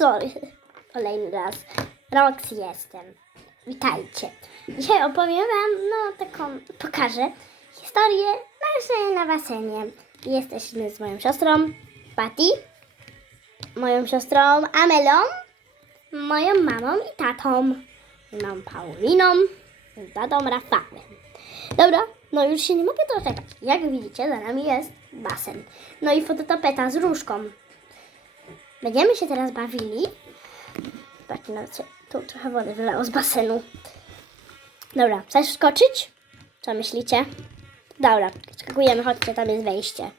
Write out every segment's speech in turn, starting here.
sorry. Kolejny raz. Rox jestem. Witajcie. Dzisiaj opowiem wam, no taką, pokażę historię marzenia na basenie. Jesteśmy z moją siostrą Patty, moją siostrą Amelą, moją mamą i tatą. Mam Pauliną i tatą Rafałem. Dobra, no już się nie mogę doczekać. Jak widzicie, za nami jest basen. No i fototapeta z różką. Będziemy się teraz bawili. Zobaczcie, nawet się tu trochę wody wylało z basenu. Dobra, chcesz skoczyć? Co myślicie? Dobra, skakujemy, chodźcie, tam jest wejście.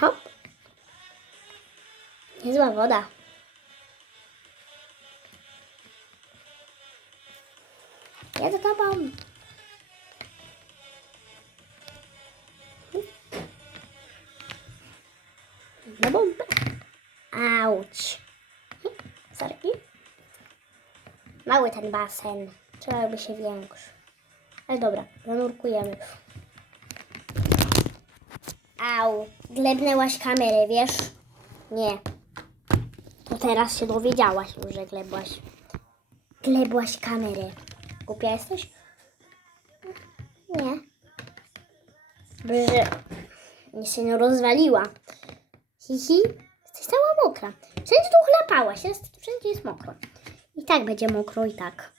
Hop. Niezła woda. Mały ten basen. Trzeba by się większy. Ale dobra, zanurkujemy. Au. Glebnęłaś kamerę, wiesz? Nie. To teraz się dowiedziałaś już, że glebłaś. Glebłaś kamerę. Głupia jesteś? Nie. Brze. Nie się nie rozwaliła. Hihi. Jesteś cała mokra. Wszędzie tu chlapałaś. Wszędzie jest mokro. I tak będzie mokro i tak.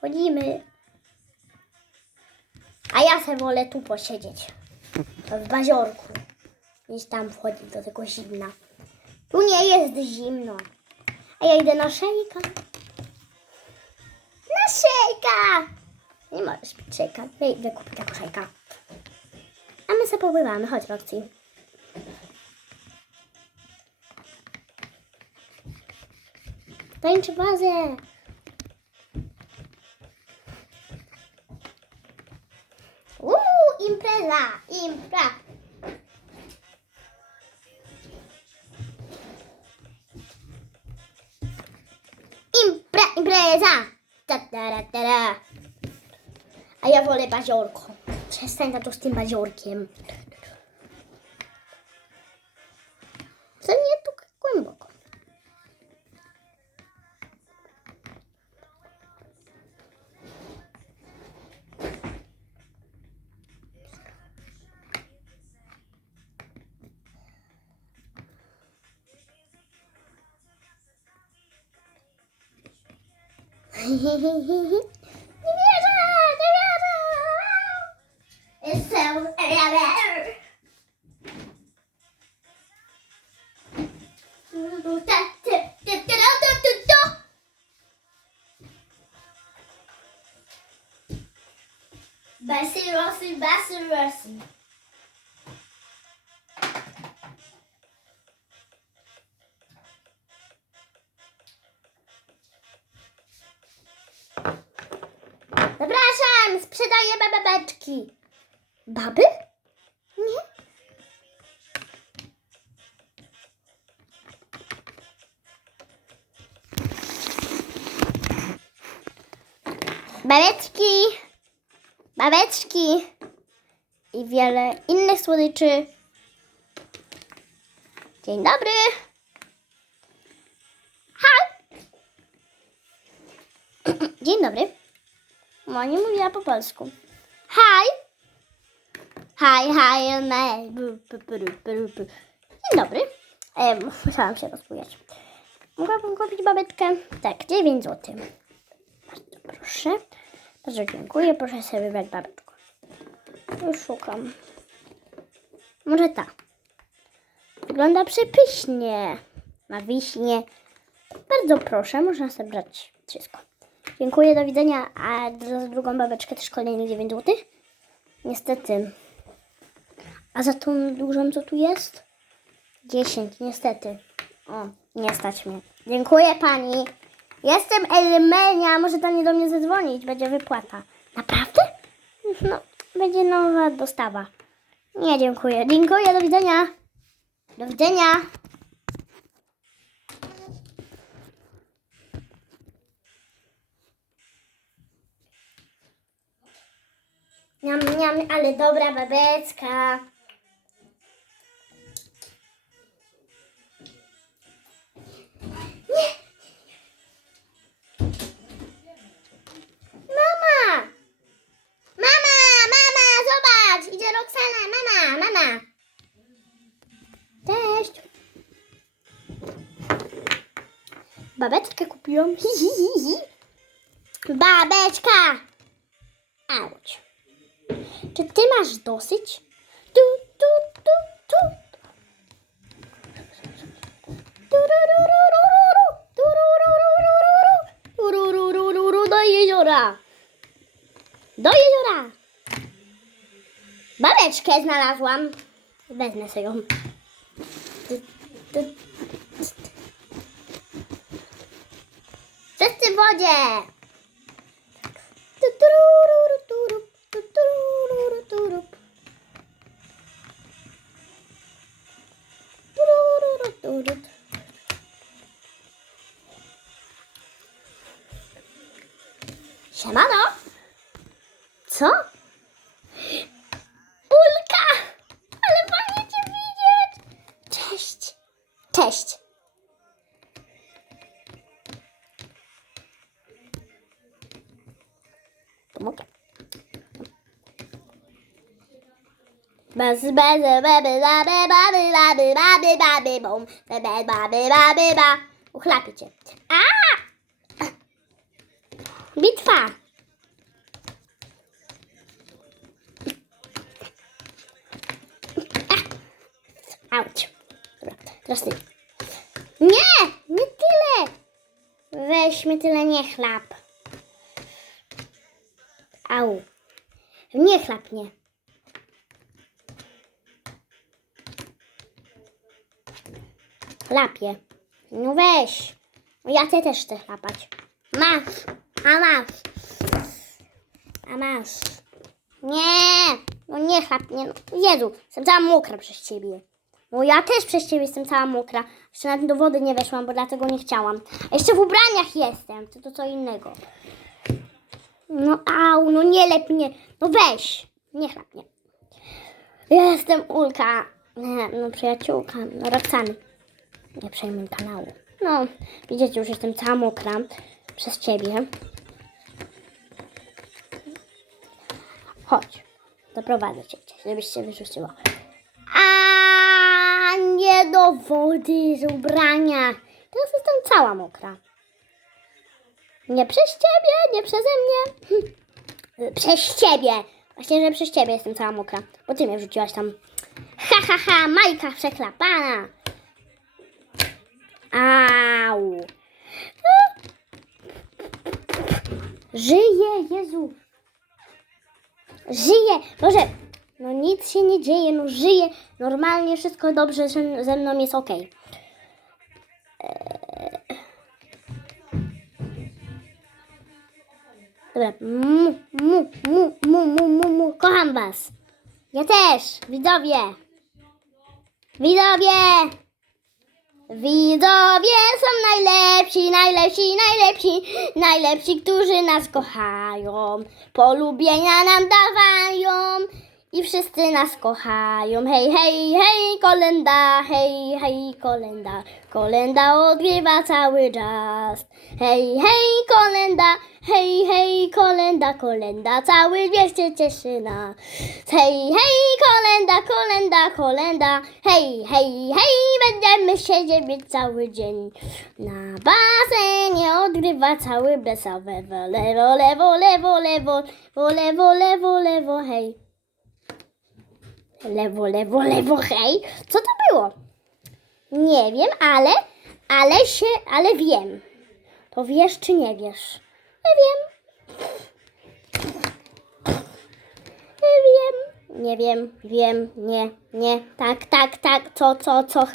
Chodzimy. A ja se wolę tu posiedzieć. W baziorku. Niż tam wchodzić do tego zimna. Tu nie jest zimno. A ja idę na szejka. Na szejka! Nie możesz pić szejka. Kupić tego szejka. A my sobie popływamy. Chodź, Roxy. Tańczy bazę. Uuu, impreza, impra. Impra, impreza. Ta, ta, ta, ra. A ja wolę baziorko. Przestań to z tym baziorkiem. Nie wierzę, nie Rossi, Basy Rossi. Zapraszam, sprzedaję babeczki. Baby? Nie. Babeczki, babeczki i wiele innych słodyczy. Dzień dobry. Dzień dobry. Nie mówiła po polsku. Hi. Hi, hi. Dzień dobry. E, musiałam się rozbujać. Mogłabym kupić babeczkę? Tak, 9 zł. Bardzo proszę. Bardzo dziękuję. Proszę sobie wybrać babeczkę. Już szukam. Może ta. Wygląda przepysznie. Ma wiśnie. Bardzo proszę, można sobie brać wszystko. Dziękuję, do widzenia. A za drugą babeczkę też kolejnych 9 zł? Niestety. A za tą dużą, co tu jest? 10, niestety. O, nie stać mnie. Dziękuję pani. Jestem Elmenia, może pani do mnie zadzwonić, będzie wypłata. Naprawdę? No, będzie nowa dostawa. Nie, dziękuję. Dziękuję, do widzenia. Do widzenia. Niam, niam, ale dobra babeczka. Mama! Mama, mama, zobacz! Idzie Roxana, mama, mama. Cześć. Babeczkę kupiłam. Hi, hi, hi. Babeczka! Auć. Czy ty masz dosyć? Tu, tu, tu, tu. Do jeziora. Do jeziora. Babeczkę znalazłam. Wezmę sobie ją. Tu, tu, tu. Wszyscy w wodzie. Tu, tururu, turu, Siemano! Co? Ulka! Ale fajnie cię widzieć! Cześć! Cześć! Pomogę. Baz, baz, baby, baby, baby, baby, baby, baby, bum, baby, baby, baby, ba. Uchlapię. A! Bitwa. Auć. Dobra, teraz ty. Nie! Nie tyle! Weźmy tyle, nie chlap. Au. Nie chlap nie. Chlapie. No weź. No ja te też chcę chlapać. Masz. A masz. A masz. Nie. No nie chlap nie. No, Jezu, jestem cała mokra przez ciebie. No ja też przez ciebie jestem cała mokra. Jeszcze nawet do wody nie weszłam, bo dlatego nie chciałam. A jeszcze w ubraniach jestem. To to co innego. No au, no nie lep mnie. No weź. Nie chlap nie. Ja jestem Ulka. Nie, no przyjaciółka. No Roxany. Nie przejmuj kanału. No, widzicie, już jestem cała mokra przez ciebie. Chodź. Zaprowadzę cię żebyś się wyrzuciła. Do wody z ubrania. Teraz jestem cała mokra. Nie przez ciebie, nie przeze mnie. Przez ciebie. Właśnie, że przez ciebie jestem cała mokra. Bo ty mnie wrzuciłaś tam. Ha, ha, ha, Majka przeklapana. Au. Żyje, Jezu. Żyje. Może, no nic się nie dzieje, no żyje. Normalnie wszystko dobrze, ze, mną jest okej. Dobra. Mu, mu, mu, mu, mu, mu, mu. Kocham was. Ja też. Widzowie. Widzowie. Widzowie są najlepsi, najlepsi, najlepsi, najlepsi, którzy nas kochają. Polubienia nam dawają i wszyscy nas kochają. Hej, hej, hej, kolenda, hej, hej, kolenda. Kolenda odgrywa cały czas. Hej, hej, kolenda, hej, hej, kolenda, kolenda, cały wieś się cieszy nas. Hej, hej, kolenda, kolenda, kolenda, hej, hej, hej, będziemy siedzieć cały dzień. Na basenie odgrywa cały blesowe, lewo, lewo, lewo, lewo, lewo, lewo, lewo, lewo, hej. Lewo, lewo, lewo, hej. Co to było? Nie wiem, ale, ale się, ale wiem. To wiesz czy nie wiesz? Nie wiem. Nie wiem. Nie wiem, wiem, nie, nie, tak, tak, tak, co, co, co,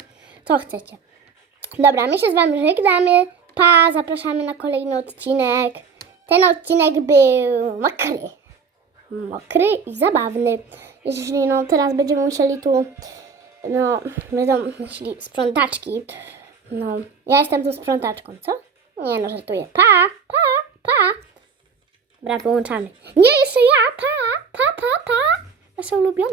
co chcecie. Dobra, my się z wami żegnamy. Pa, zapraszamy na kolejny odcinek. Ten odcinek był mokry. Mokry i zabawny. Jeśli no teraz będziemy musieli tu, no, będą musieli sprzątaczki. No, ja jestem tu sprzątaczką, co? Nie no, żartuję. Pa, pa, pa. Dobra, wyłączamy. Nie, jeszcze ja. Pa, pa, pa, pa. Nasza ulubiona.